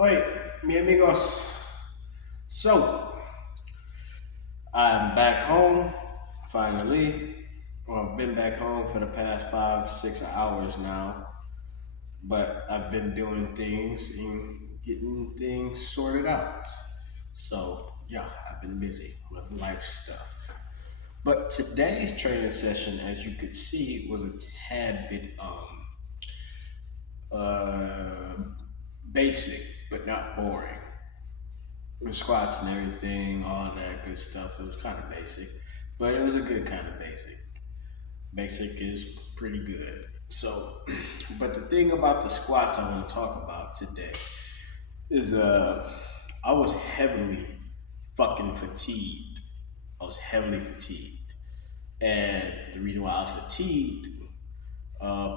Oi, mi amigos. So, I'm back home, finally. Well, I've been back home for the past 5, 6 hours now, but I've been doing things and getting things sorted out. So, yeah, I've been busy with life stuff. But today's training session, as you could see, was a tad bit uh, basic, but not boring. With squats and everything, all that good stuff. It was kind of basic, but it was a good kind of basic. Basic is pretty good. So, but the thing about the squats I want to talk about today is I was heavily fucking fatigued. I was heavily fatigued, and the reason why I was fatigued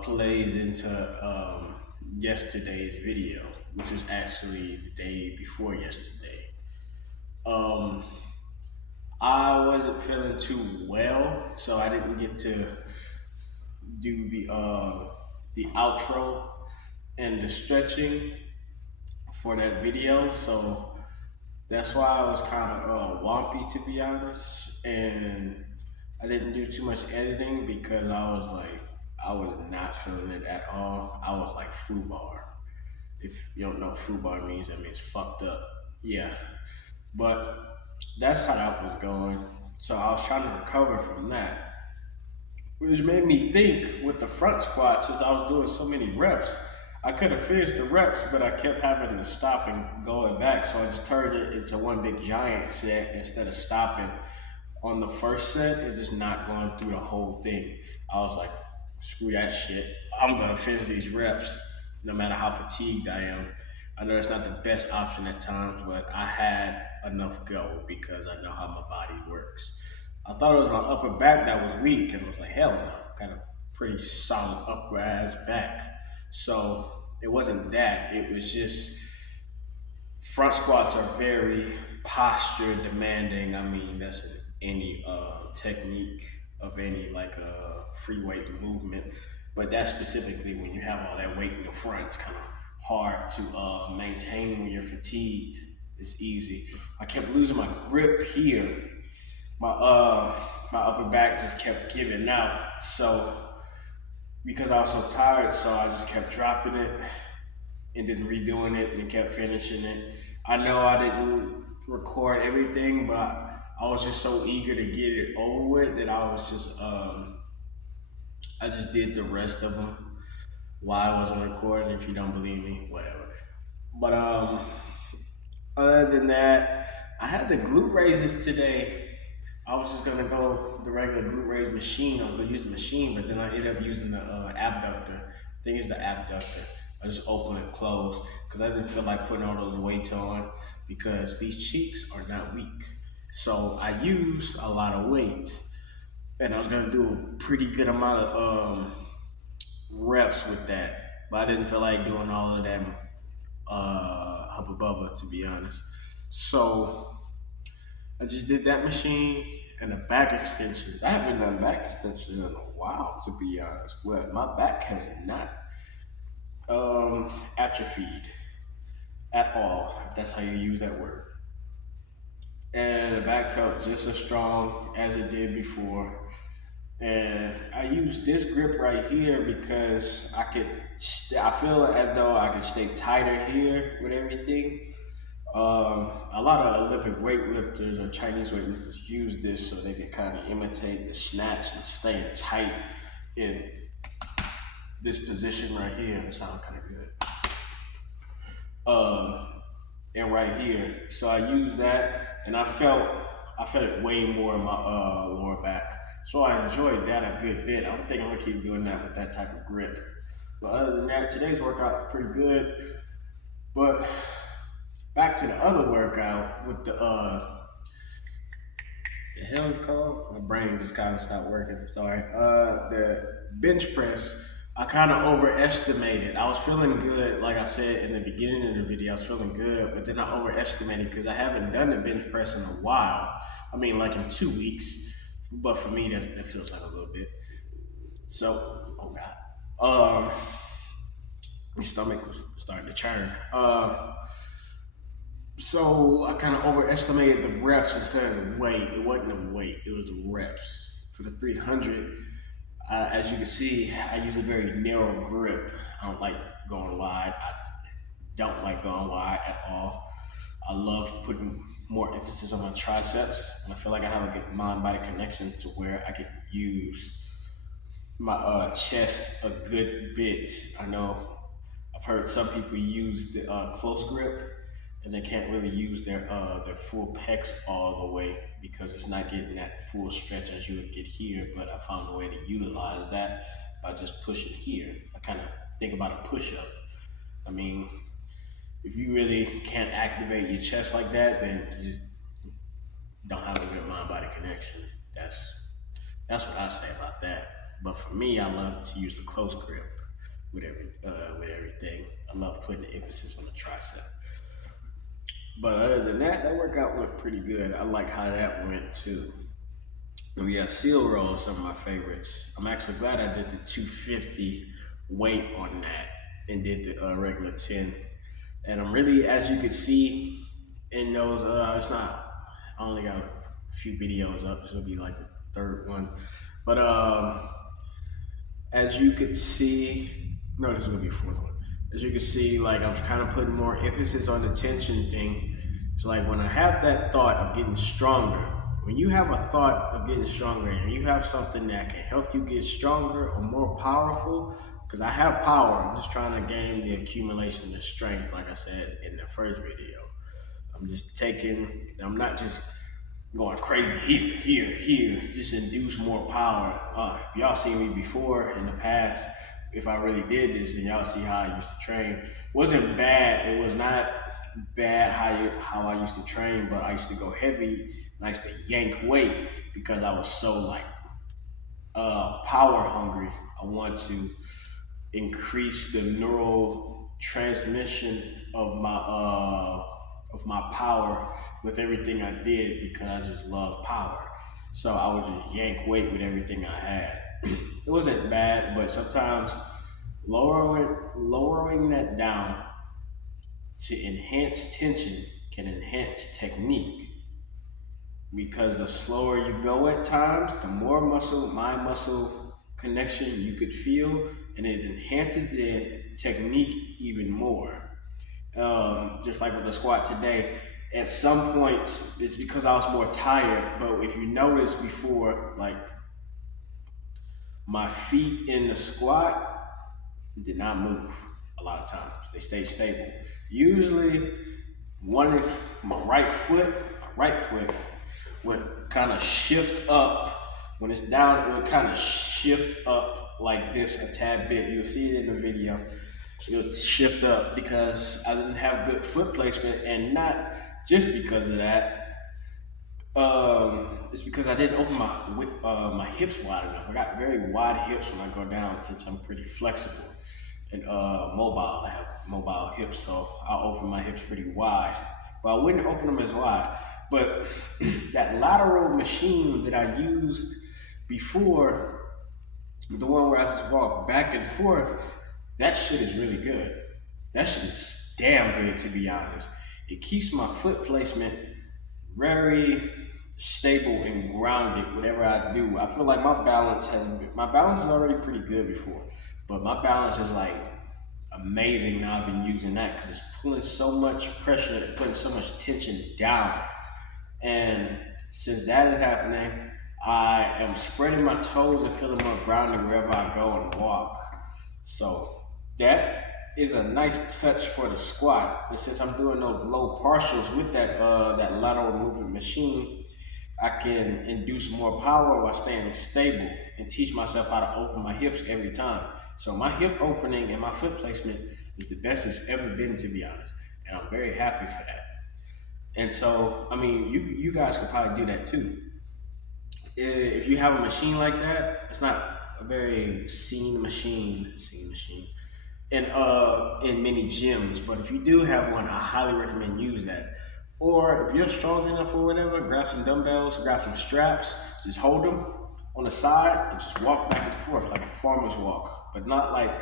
plays into yesterday's video, which was actually the day before yesterday. Um, I wasn't feeling too well, so I didn't get to do the outro and the stretching for that video. So that's why I was kind of wompy, to be honest, and I didn't do too much editing because I was not feeling it at all. I was like foobar. If you don't know what foobar means, that means fucked up. Yeah, but that's how that was going. So I was trying to recover from that, which made me think with the front squat, since I was doing so many reps, I could have finished the reps, but I kept having to stop and going back. So I just turned it into one big giant set instead of stopping on the first set and just not going through the whole thing. I was like, screw that shit. I'm gonna finish these reps no matter how fatigued I am. I know it's not the best option at times, but I had enough go because I know how my body works. I thought it was my upper back that was weak, and I was like, hell no, got a pretty solid upper ass back. So it wasn't that, it was just front squats are very posture demanding. I mean, that's in any technique of any like free weight movement, but that specifically when you have all that weight in the front, it's kind of hard to maintain when you're fatigued. It's easy. I kept losing my grip here. My upper back just kept giving out. So because I was so tired, so I just kept dropping it and then redoing it and kept finishing it. I know I didn't record everything, but I was just so eager to get it over with that I just did the rest of them while I wasn't recording. If you don't believe me, whatever. But other than that, I had the glute raises today. I was just gonna go the regular glute raise machine. I was gonna use the machine, but then I ended up using the abductor. I think it's the abductor. I just open and close because I didn't feel like putting all those weights on because these cheeks are not weak. So I use a lot of weight, and I was gonna do a pretty good amount of reps with that, but I didn't feel like doing all of them hubba bubba, to be honest. So I just did that machine and the back extensions. I haven't done back extensions in a while, to be honest. But my back has not atrophied at all, if that's how you use that word. And the back felt just as strong as it did before. And I use this grip right here because I feel as though I could stay tighter here with everything. A lot of Olympic weightlifters or Chinese weightlifters use this so they can kind of imitate the snatch and staying tight in this position right here. It sounds kind of good. Um, and right here. So I use that, and I felt it way more in my lower back. So I enjoyed that a good bit. I don't think I'm gonna keep doing that with that type of grip. But other than that, today's workout was pretty good. But back to the other workout with the hell it's called? My brain just kind of stopped working. Sorry. The bench press. I kind of overestimated. I was feeling good, like I said in the beginning of the video. I was feeling good, but then I overestimated because I haven't done the bench press in a while. I mean, like in 2 weeks. But for me, that feels like a little bit. So, oh god, my stomach was starting to churn. So I kind of overestimated the reps instead of the weight. It wasn't the weight; it was the reps. For the 300, as you can see, I use a very narrow grip. I don't like going wide. I don't like going wide at all. I love putting more emphasis on my triceps, and I feel like I have a good mind-body connection to where I can use my chest a good bit. I know I've heard some people use the close grip, and they can't really use their full pecs all the way because it's not getting that full stretch as you would get here. But I found a way to utilize that by just pushing here. I kind of think about a push-up. I mean, if you really can't activate your chest like that, then you just don't have a good mind-body connection. That's that's what I say about that. But for me, I love to use the close grip with everything. I love putting the emphasis on the tricep. But other than that, that workout went pretty good. I like how that went too. And we got seal roll, some of my favorites. I'm actually glad I did the 250 weight on that and did the regular 10. And I'm really, as you can see in those, it's not, I only got a few videos up. This will be like the third one. But as you could see, no, this will be the fourth one. As you can see, like I'm kind of putting more emphasis on the tension thing. It's like when I have that thought of getting stronger, when you have a thought of getting stronger and you have something that can help you get stronger or more powerful, because I have power, I'm just trying to gain the accumulation of strength, like I said in the first video. I'm not just going crazy here, just induce more power. If y'all seen me before in the past, if I really did this, then y'all see how I used to train. It wasn't bad, it was not bad how I used to train, but I used to go heavy and I used to yank weight because I was so like power hungry. I want to increase the neural transmission of my power with everything I did because I just love power. So I would just yank weight with everything I had. It wasn't bad, but sometimes lowering that down to enhance tension can enhance technique. Because the slower you go at times, the more mind muscle connection you could feel, and it enhances the technique even more. Just like with the squat today, at some points it's because I was more tired, but if you notice before, like my feet in the squat did not move a lot of times. They stayed stable. Usually my right foot would kind of shift up. When it's down, it would kind of shift up like this a tad bit. You'll see it in the video. It would shift up because I didn't have good foot placement, and not just because of that. It's because I didn't open my hips wide enough. I got very wide hips when I go down since I'm pretty flexible and mobile. I have mobile hips, so I'll open my hips pretty wide. But I wouldn't open them as wide. But that lateral machine that I used before, the one where I just walk back and forth, that shit is really good. That shit is damn good, to be honest. It keeps my foot placement very stable and grounded whatever I do. I feel like my balance is already pretty good before, but my balance is like amazing now. I've been using that because it's pulling so much pressure and putting so much tension down. And since that is happening, I am spreading my toes and feeling more grounded wherever I go and walk. So that is a nice touch for the squat. And since I'm doing those low partials with that lateral movement machine, I can induce more power while staying stable and teach myself how to open my hips every time. So my hip opening and my foot placement is the best it's ever been, to be honest. And I'm very happy for that. And so, I mean, you guys could probably do that too. If you have a machine like that, it's not a very seen machine in many gyms, but if you do have one, I highly recommend use that. Or if you're strong enough or whatever, grab some dumbbells, grab some straps, just hold them on the side and just walk back and forth like a farmer's walk, but not like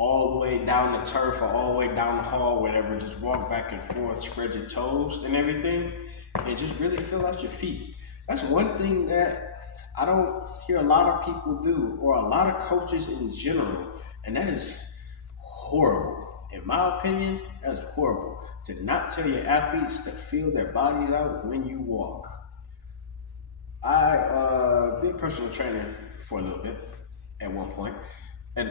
all the way down the turf or all the way down the hall, whatever. Just walk back and forth, spread your toes and everything, and just really fill out your feet. That's one thing that I don't hear a lot of people do, or a lot of coaches in general, and that is horrible. In my opinion, that's horrible. To not tell your athletes to feel their bodies out when you walk. I did personal training for a little bit at one point, and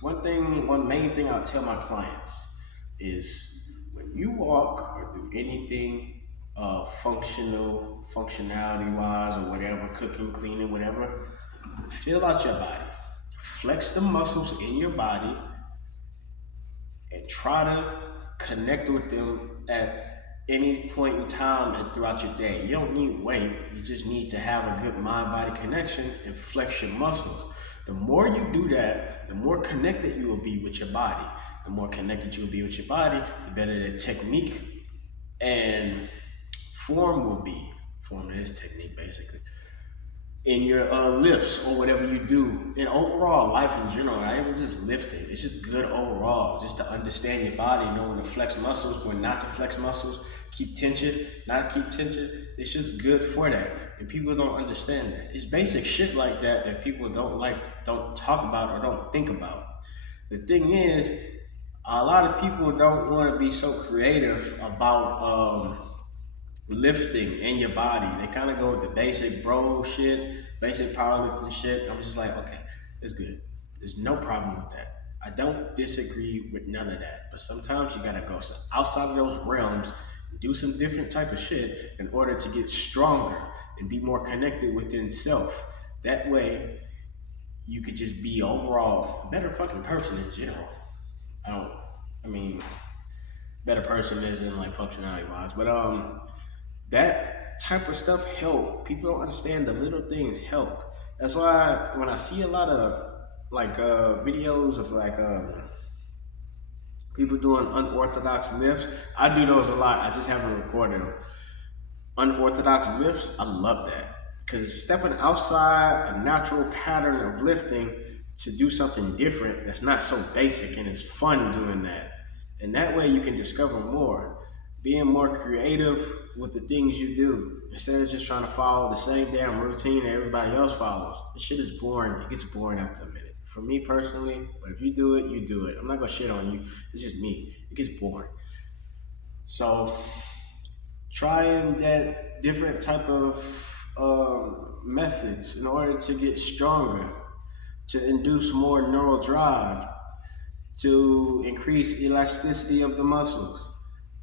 one main thing I'll tell my clients is when you walk or do anything functionality wise, or whatever, cooking, cleaning, whatever, fill out your body, flex the muscles in your body, and try to connect with them at any point in time and throughout your day. You don't need weight. You just need to have a good mind-body connection and flex your muscles. The more you do that, the more connected you will be with your body. The more connected you will be with your body, the better the technique and form will be. Form is technique, basically. In your lifts or whatever you do, and overall life in general, not even just lifting. It's just good overall, just to understand your body, know when to flex muscles, when not to flex muscles, keep tension, not keep tension. It's just good for that, and people don't understand that. It's basic shit like that that people don't talk about, or don't think about. The thing is, a lot of people don't want to be so creative about lifting in your body. They kind of go with the basic bro shit, basic powerlifting shit. I'm just like, okay, it's good. There's no problem with that. I don't disagree with none of that. But sometimes you gotta go outside of those realms, do some different type of shit in order to get stronger and be more connected within self. That way, you could just be overall a better fucking person in general. I mean, better person isn't like functionality wise, but that type of stuff help. People don't understand the little things help. That's why when I see a lot of videos of people doing unorthodox lifts, I do those a lot. I just haven't recorded them. Unorthodox lifts, I love that, because stepping outside a natural pattern of lifting to do something different that's not so basic, and it's fun doing that. And that way you can discover more, being more creative with the things you do, instead of just trying to follow the same damn routine that everybody else follows. This shit is boring. It gets boring after a minute. For me personally, but if you do it, you do it. I'm not gonna shit on you. It's just me. It gets boring. So trying that different type of methods in order to get stronger, to induce more neural drive, to increase elasticity of the muscles,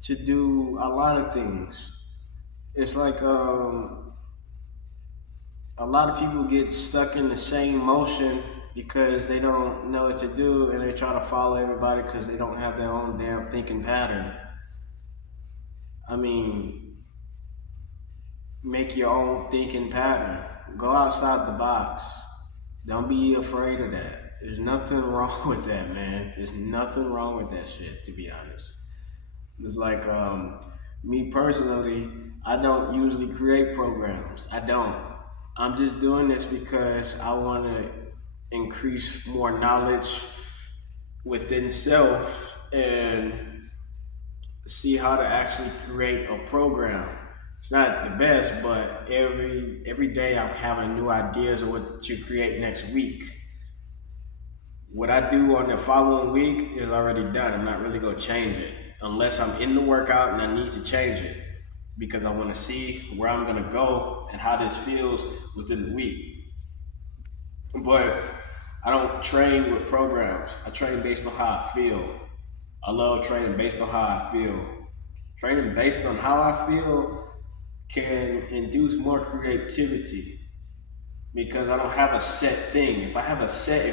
to do a lot of things. It's like a lot of people get stuck in the same motion because they don't know what to do, and they try to follow everybody because they don't have their own damn thinking pattern. I mean, make your own thinking pattern. Go outside the box. Don't be afraid of that. There's nothing wrong with that, man. There's nothing wrong with that shit, to be honest. It's like me personally, I don't usually create programs. I don't. I'm just doing this because I want to increase more knowledge within self and see how to actually create a program. It's not the best, but every day I'm having new ideas of what to create next week. What I do on the following week is already done. I'm not really going to change it unless I'm in the workout and I need to change it, because I want to see where I'm going to go and how this feels within the week. But I don't train with programs. I train based on how I feel. I love training based on how I feel. Training based on how I feel can induce more creativity, because I don't have a set thing. If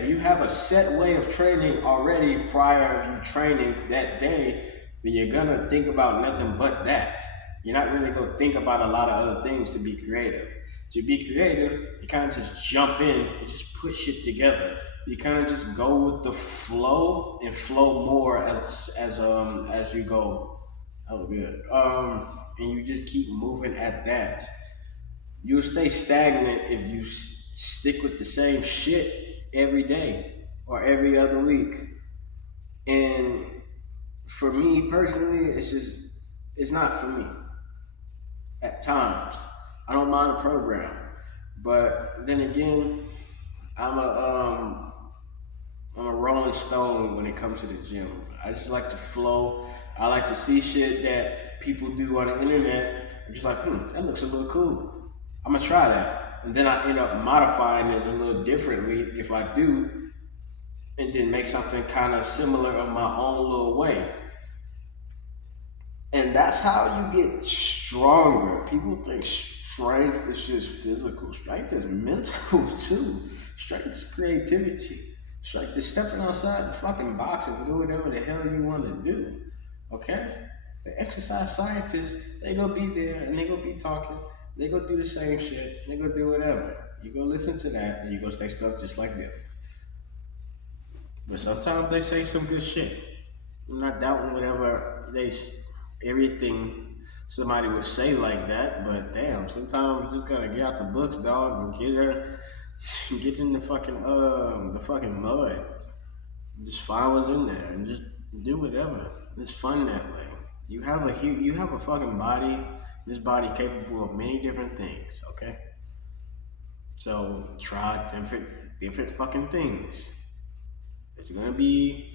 you have a set way of training already prior to you training that day, then you're gonna think about nothing but that. You're not really gonna think about a lot of other things to be creative. To be creative, you kind of just jump in and just put shit together. You kind of just go with the flow and flow more as you go. Oh, good. And you just keep moving at that. You'll stay stagnant if you stick with the same shit every day or every other week. And for me personally, it's not for me at times. I don't mind the program, but then again, I'm a um I'm a rolling stone when it comes to the gym. I just like to flow. I like to see shit that people do on the internet. I'm just like, that looks a little cool. I'm gonna try that, and then I end up modifying it a little differently if I do, and then make something kind of similar of my own little way. And that's how you get stronger. People think strength is just physical. Strength is mental too. Strength is creativity. Strength is stepping outside the fucking box and do whatever the hell you want to do. Okay? The exercise scientists, they go be there and they go be talking. They go do the same shit. They go do whatever. You go listen to that and you go stay stuck just like them. But sometimes they say some good shit. I'm not doubting whatever everything somebody would say like that, but damn, sometimes you just gotta get out the books, dog, and get in the fucking mud. Just find what's in there and just do whatever. It's fun that way. You have a fucking body. This body capable of many different things. Okay, so try different fucking things. There's gonna be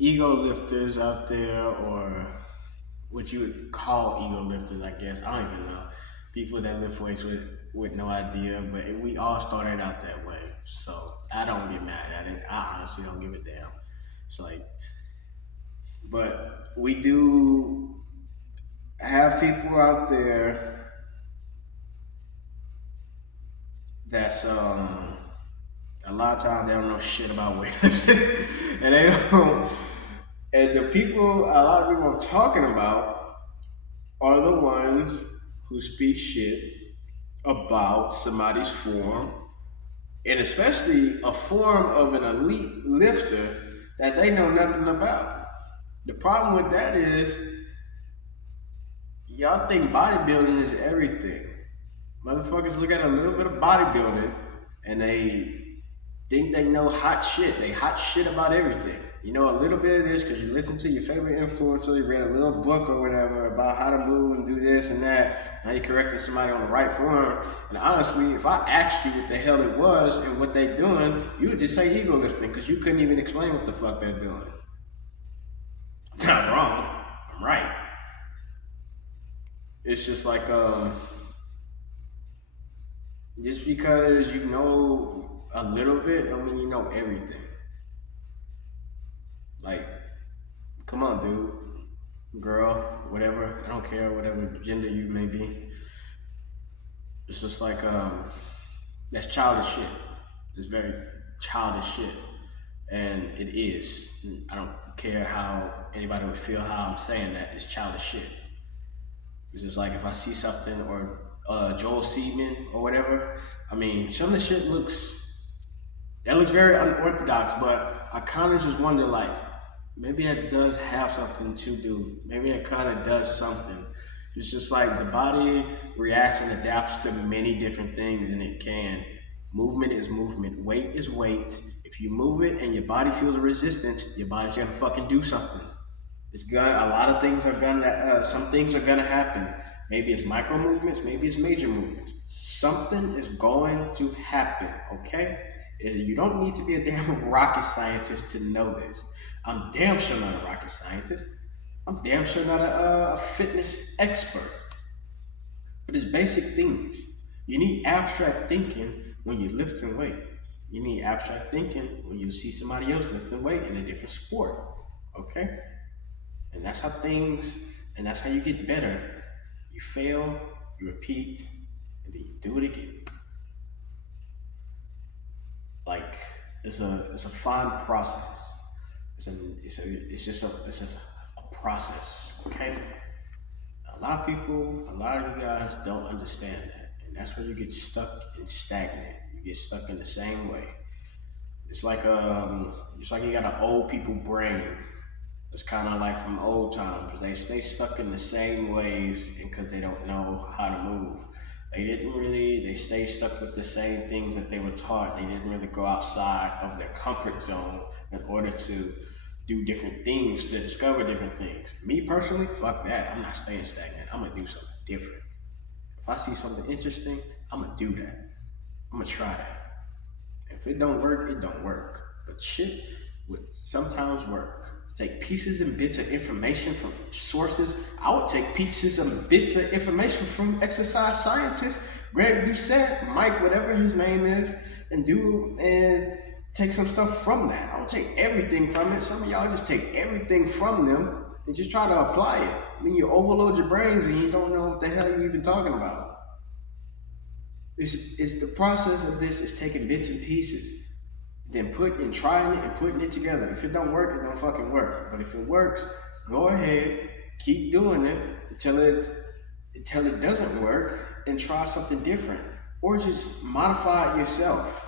ego lifters out there, or what you would call ego lifters, I guess. I don't even know. People that lift weights with no idea, but we all started out that way. So I don't get mad at it. I honestly don't give a damn. It's like, but we do have people out there that's a lot of times they don't know shit about weightlifting, and they don't. And the people, a lot of people I'm talking about, are the ones who speak shit about somebody's form, and especially a form of an elite lifter that they know nothing about. The problem with that is, y'all think bodybuilding is everything. Motherfuckers look at a little bit of bodybuilding and they think they know hot shit. They hot shit about everything. You know a little bit of this because you listen to your favorite influencer, you read a little book or whatever about how to move and do this and that. Now you correcting somebody on the right form. And honestly, if I asked you what the hell it was and what they doing, you would just say ego lifting because you couldn't even explain what the fuck they're doing. I'm not wrong. I'm right. It's just like just because you know a little bit don't mean you know everything. Like, come on, dude, girl, whatever. I don't care, whatever gender you may be. It's just like that's childish shit. It's very childish shit, and it is. I don't care how anybody would feel how I'm saying that. It's childish shit. It's just like if I see something or Joel Seedman or whatever. I mean, some of the shit looks very unorthodox, but I kind of just wonder like maybe that does have something to do. Maybe it kind of does something. It's just like the body reacts and adapts to many different things, and it can. Movement is movement. Weight is weight. If you move it and your body feels a resistance, your body's gonna fucking do something. It's gonna. A lot of things are gonna. Some things are gonna happen. Maybe it's micro movements. Maybe it's major movements. Something is going to happen. Okay. You don't need to be a damn rocket scientist to know this. I'm damn sure not a rocket scientist. I'm damn sure not a fitness expert. But it's basic things. You need abstract thinking when you're lifting weight. You need abstract thinking when you see somebody else lifting weight in a different sport. Okay? And that's how and that's how you get better. You fail, you repeat, and then you do it again. Like, it's a fine process. It's just a process, okay? A lot of people, a lot of you guys don't understand that, and that's where you get stuck and stagnant. You get stuck in the same way. It's like you got an old people brain. It's kind of like from old times. They stay stuck in the same ways because they don't know how to move. They stay stuck with the same things that they were taught. They didn't really go outside of their comfort zone in order to do different things to discover different things. Me personally, fuck that. I'm not staying stagnant. I'm gonna do something different. If I see something interesting, I'm gonna do that. I'm gonna try that. If it don't work, it don't work. But shit would sometimes work. Take pieces and bits of information from sources. I would take pieces and bits of information from exercise scientists, Greg Doucette, Mike, whatever his name is, and take some stuff from that. I don't take everything from it. Some of y'all just take everything from them and just try to apply it. Then you overload your brains and you don't know what the hell you're even talking about. It's the process of this is taking bits and pieces, then trying it and putting it together. If it don't work, it don't fucking work. But if it works, go ahead, keep doing it until it doesn't work, and try something different, or just modify it yourself.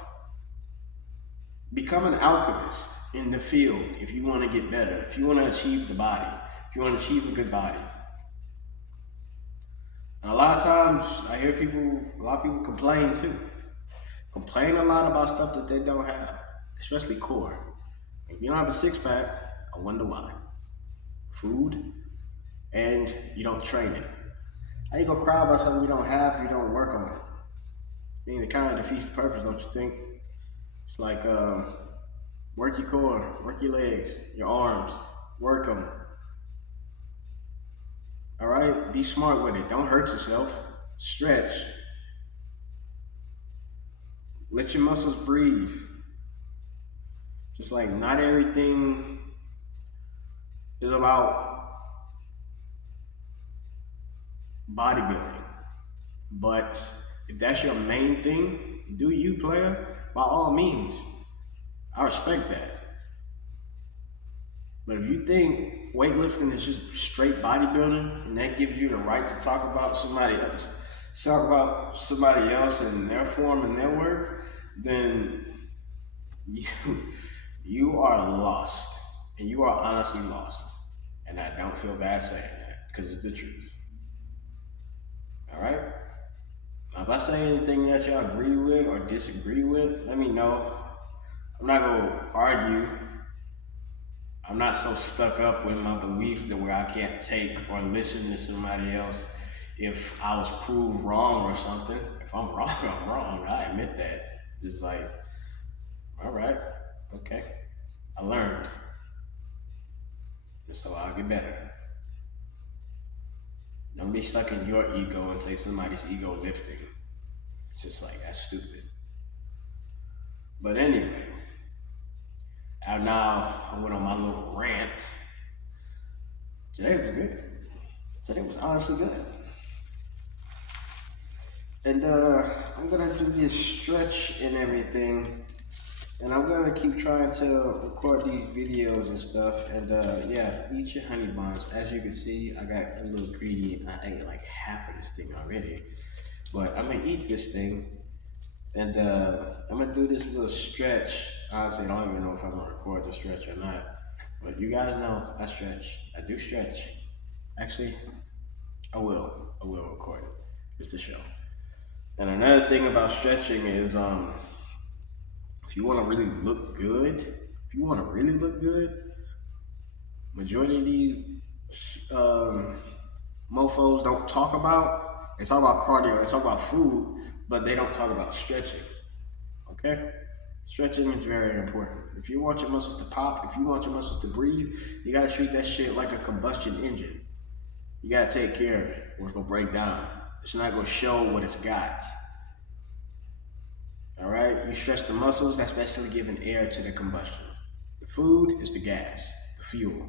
Become an alchemist in the field if you want to get better. If you want to achieve the body, if you want to achieve a good body. And a lot of times, a lot of people complain too. Complain a lot about stuff that they don't have, especially core. If you don't have a six-pack, I wonder why. Food, and you don't train it. How you gonna cry about something you don't have if you don't work on it? I mean, it kind of defeats the purpose, don't you think? It's like, work your core, work your legs, your arms, work them. All right, be smart with it. Don't hurt yourself. Stretch. Let your muscles breathe. Just like not everything is about bodybuilding. But if that's your main thing, do you, player? By all means. I respect that. But if you think weightlifting is just straight bodybuilding and that gives you the right to talk about somebody else and their form and their work, then you are lost. And you are honestly lost. And I don't feel bad saying that because it's the truth. All right? Now, if I say anything that y'all agree with or disagree with, let me know. I'm not going to argue. I'm not so stuck up with my beliefs that where I can't take or listen to somebody else if I was proved wrong or something. If I'm wrong, I'm wrong. I admit that. Just like, all right, okay. I learned. So I'll get better. Don't be stuck in your ego and say somebody's ego lifting. It's just like, that's stupid. But anyway, and now I went on my little rant. Today was good. Today was honestly good. And I'm gonna do this stretch and everything. And I'm gonna keep trying to record these videos and stuff. And yeah, eat your honey buns. As you can see, I got a little greedy. I ate like half of this thing already. But I'm gonna eat this thing. And I'm gonna do this little stretch. Honestly, I don't even know if I'm gonna record the stretch or not. But you guys know I stretch. I do stretch. Actually, I will record it. It's the show. And another thing about stretching is if you wanna really look good, majority of these mofos don't talk about, they talk about cardio, they talk about food, but they don't talk about stretching, okay? Stretching is very important. If you want your muscles to pop, if you want your muscles to breathe, you gotta treat that shit like a combustion engine. You gotta take care of it, or it's gonna break down. It's not gonna show what it's got. All right, you stretch the muscles, that's basically giving air to the combustion. The food is the gas, the fuel.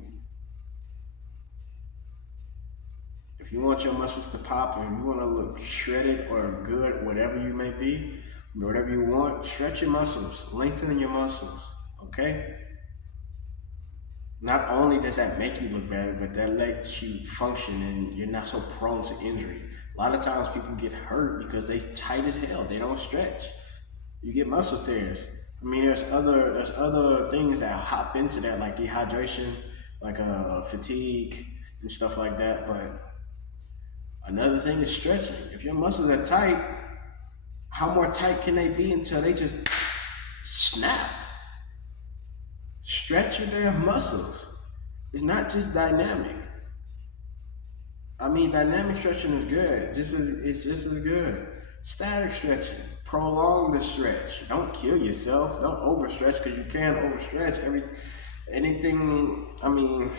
If you want your muscles to pop and you want to look shredded or good, whatever you may be, whatever you want, stretch your muscles, lengthen your muscles, okay? Not only does that make you look better, but that lets you function and you're not so prone to injury. A lot of times people get hurt because they tight as hell, they don't stretch. You get muscle tears. I mean, there's other things that hop into that, like dehydration, like fatigue and stuff like that, but another thing is stretching. If your muscles are tight, how more tight can they be until they just snap? Stretch your damn muscles. It's not just dynamic. I mean, dynamic stretching is good. It's just as good. Static stretching. Prolong the stretch. Don't kill yourself. Don't overstretch because you can overstretch. Anything. I mean,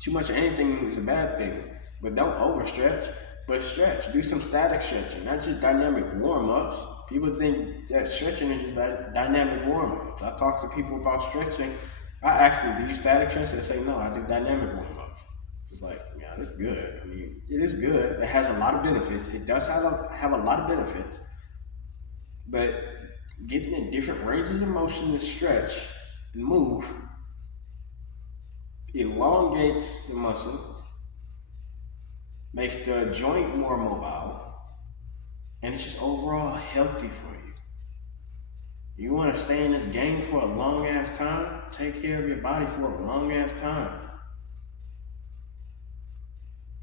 too much of anything is a bad thing. But don't overstretch. But stretch. Do some static stretching, not just dynamic warm ups. People think that stretching is just dynamic warm ups. I talk to people about stretching. I ask them, do you static stretch? They say no. I do dynamic warm ups. It's like, yeah, that's good. I mean, it is good. It has a lot of benefits. It does have a lot of benefits. But getting in different ranges of motion to stretch and move elongates the muscle, makes the joint more mobile, and it's just overall healthy for you. You want to stay in this game for a long ass time? Take care of your body for a long ass time.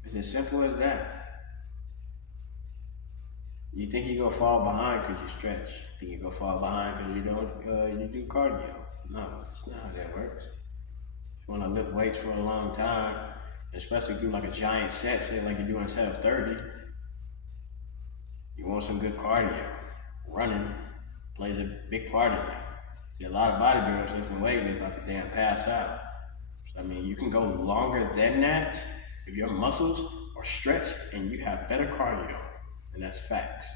It's as simple as that. You think you're gonna fall behind because you stretch. You think you're gonna fall behind because you do cardio. No, that's not how that works. If you wanna lift weights for a long time, especially do like a giant set, say like you're doing a set of 30, you want some good cardio. Running plays a big part in that. See, a lot of bodybuilders lifting weight and they're about to damn pass out. So, I mean, you can go longer than that if your muscles are stretched and you have better cardio. And that's facts.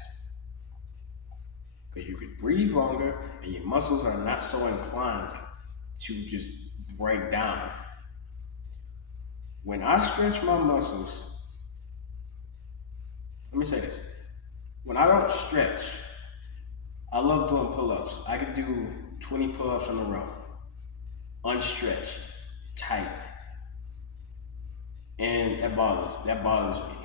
Because you could breathe longer and your muscles are not so inclined to just break down. When I stretch my muscles, let me say this. When I don't stretch, I love doing pull-ups. I could do 20 pull-ups in a row, unstretched, tight. And that bothers me.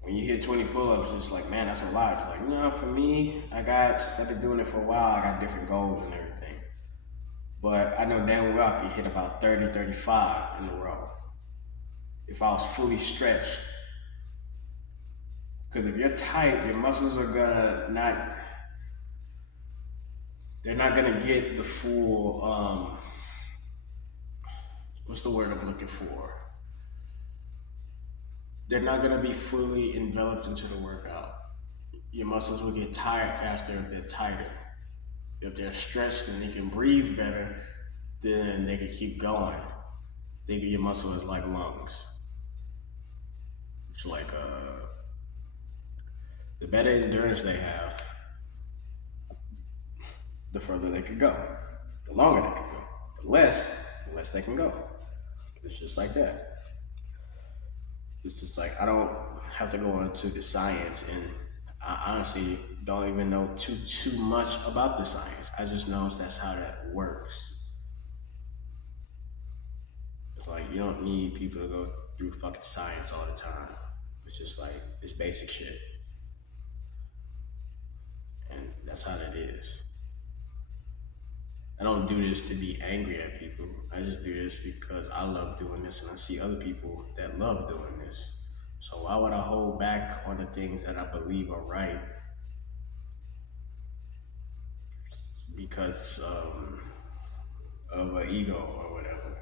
When you hit 20 pull-ups, it's like, man, that's a lot. It's like, no, for me, I've been doing it for a while. I got different goals and everything. But I know damn well I could hit about 30, 35 in a row if I was fully stretched. Because if you're tight, your muscles are they're not gonna get the full, what's the word I'm looking for? They're not gonna be fully enveloped into the workout. Your muscles will get tired faster if they're tighter. If they're stretched and they can breathe better, then they can keep going. Think of your muscle as like lungs. It's like the better endurance they have, the further they can go. The longer they can go. The less they can go. It's just like that. It's just like, I don't have to go into the science, and I honestly don't even know too much about the science. I just know that's how that works. It's like, you don't need people to go through fucking science all the time. It's just like, it's basic shit. And that's how that is. I don't do this to be angry at people. I just do this because I love doing this and I see other people that love doing this. So why would I hold back on the things that I believe are right? Because of an ego or whatever.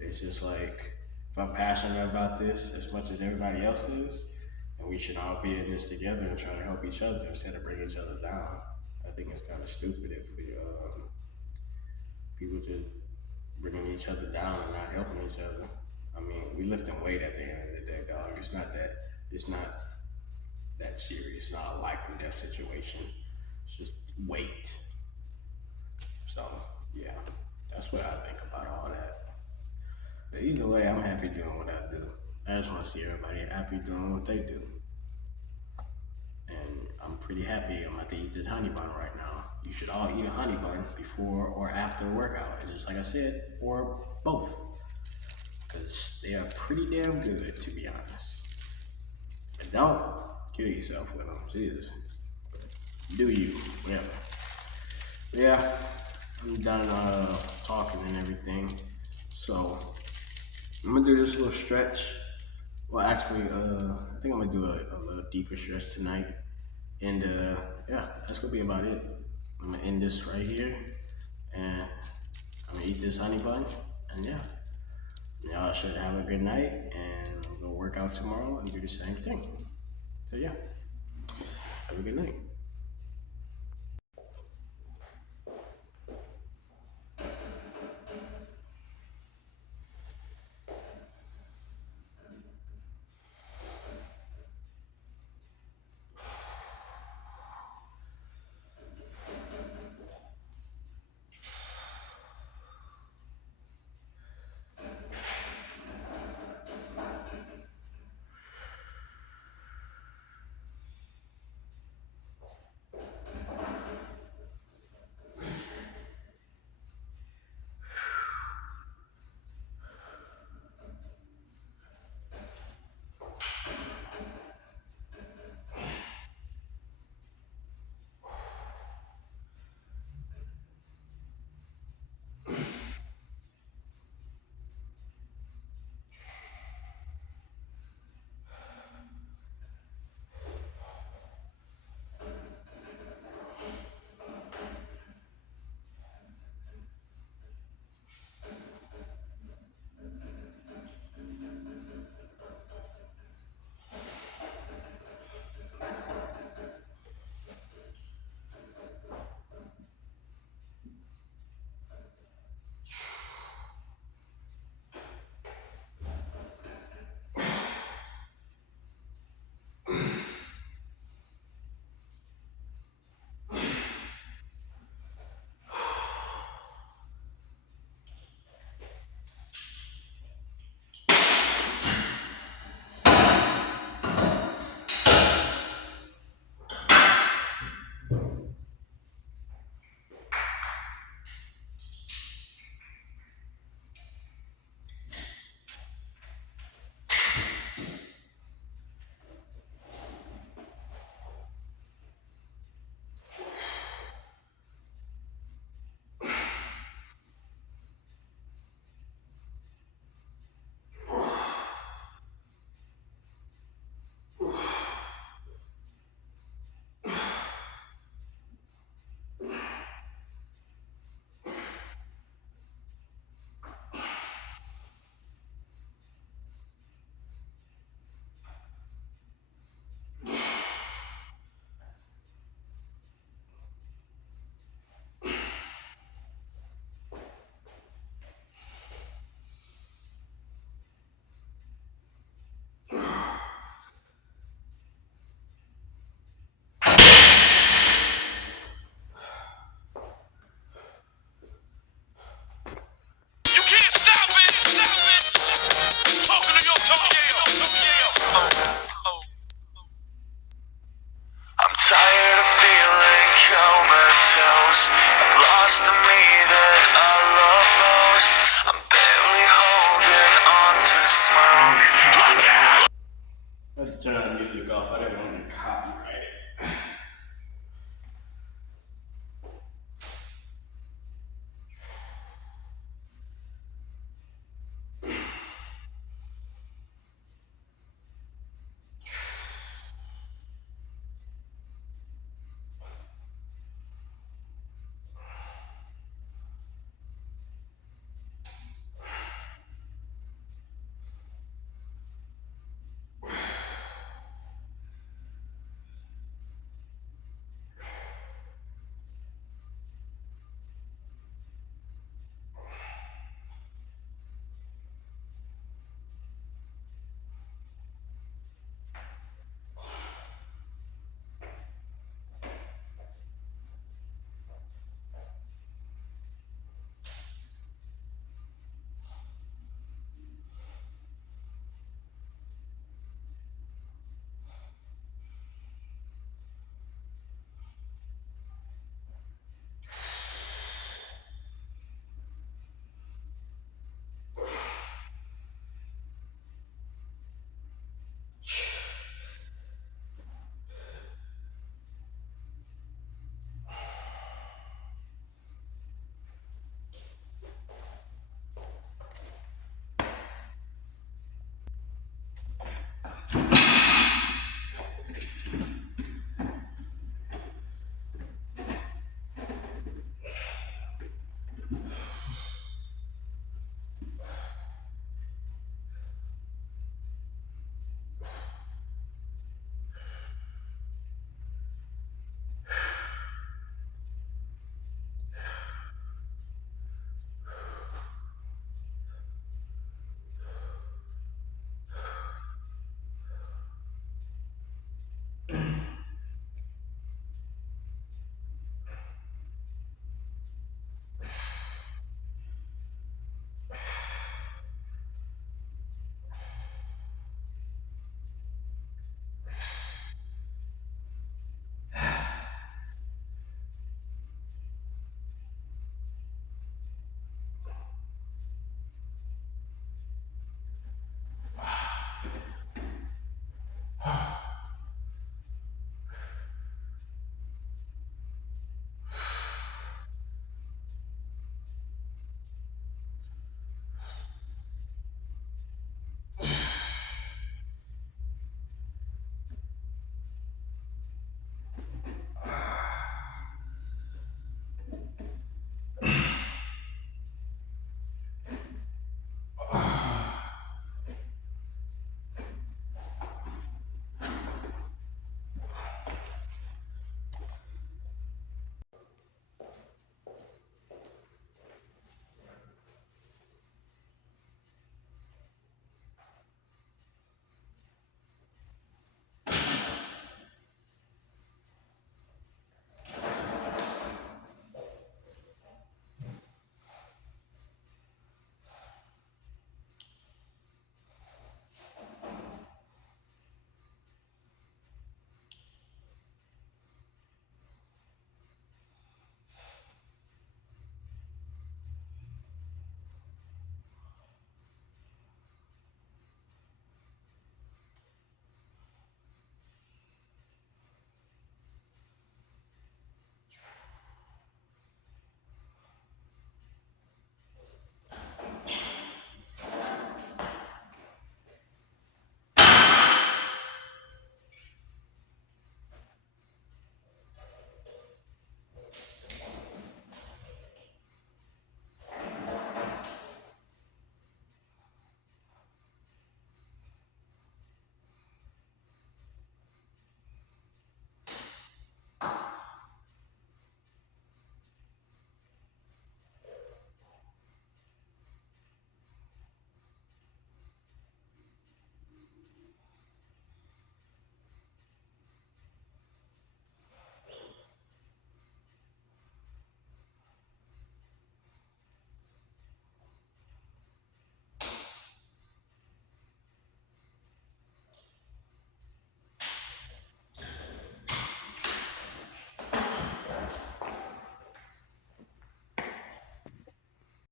It's just like, if I'm passionate about this as much as everybody else is, and we should all be in this together and try to help each other instead of bring each other down. I think it's kind of stupid if people just bringing each other down and not helping each other. I mean, we lifting weight at the end of the day, dog. It's not that serious. It's not a life and death situation. It's just weight. So, yeah, that's what I think about all that. But either way, I'm happy doing what I do. I just want to see everybody happy doing what they do. And I'm pretty happy. I'm about to eat this honey bun right now. You should all eat a honey bun before or after a workout. It's just like I said, or both. Because they are pretty damn good, to be honest. But don't kill yourself with them. Jesus. Do you, whatever. Yeah, I'm done talking and everything. So, I'm going to do this little stretch. Well, actually, I think I'm going to do a little deeper stretch tonight. And yeah, that's going to be about it. I'm going to end this right here. And I'm gonna eat this honey bun, and yeah, y'all should have a good night, and go work out tomorrow and do the same thing. So yeah, have a good night.